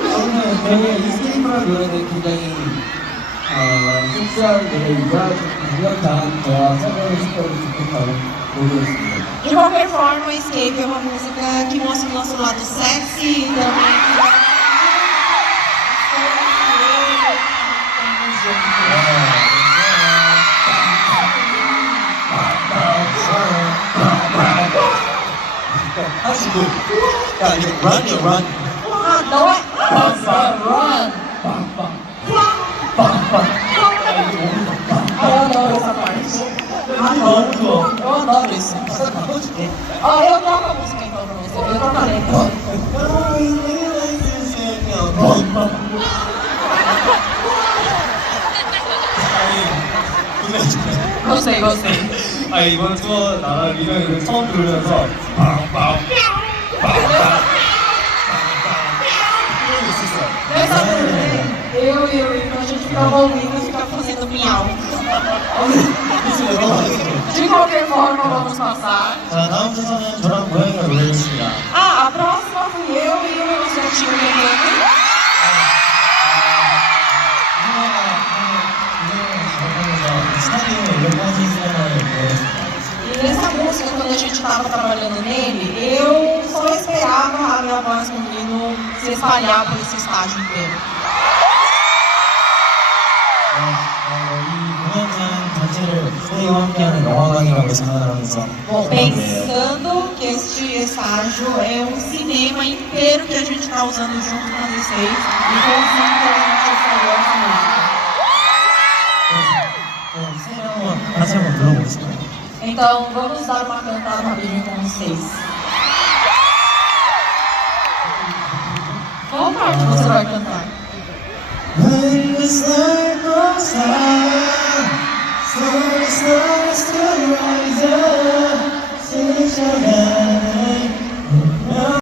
저는 되게 이스케이프라는 노래는 굉장히 섹시한 노래이자 공연장 저와 설명을 시켜도 좋겠다고 노래했습니다. De qualquer forma, Escape é uma música que mostra o nosso lado sexy e também. 하시고 야 이게 run이야 run Ah, não é? run! Eu adoro essa parte. 너무 좋아 Eu adoro isso. 진짜 바꿔줄게 Ó, eu toco a música então pra você. Eu toco a letra. Gostei, gostei. 아 이번 투어 나라 리더를 처음 들으면서 빵빵 이러고 있었어요. Nessa turnê, eu e o Igor, a gente ficava ouvindo e ficava fazendo miau. De qualquer forma, vamos passar. 자 다음 순서는 저랑 고양이가 노래했습니다. Ah, a próxima fui eu e o meu gatinho cantando. 스타디움에 이런 빠진 시간을 보냈습니다. E nessa música, quando a gente estava trabalhando nele, eu só esperava a minha voz com o Lino se espalhar por esse estágio inteiro. 이 공연장 전체를 스테이와 함께하는 영화관이라고 생각을 하면서 Bom, pensando que este estágio é um cinema inteiro que a gente está usando junto com vocês e conjunto que a gente ensaiou essa música. 세 한번 다시 한번 불러보겠습니다. Então, vamos dar uma cantada rapidinho com vocês. Qual parte você vai cantar? When the sun goes out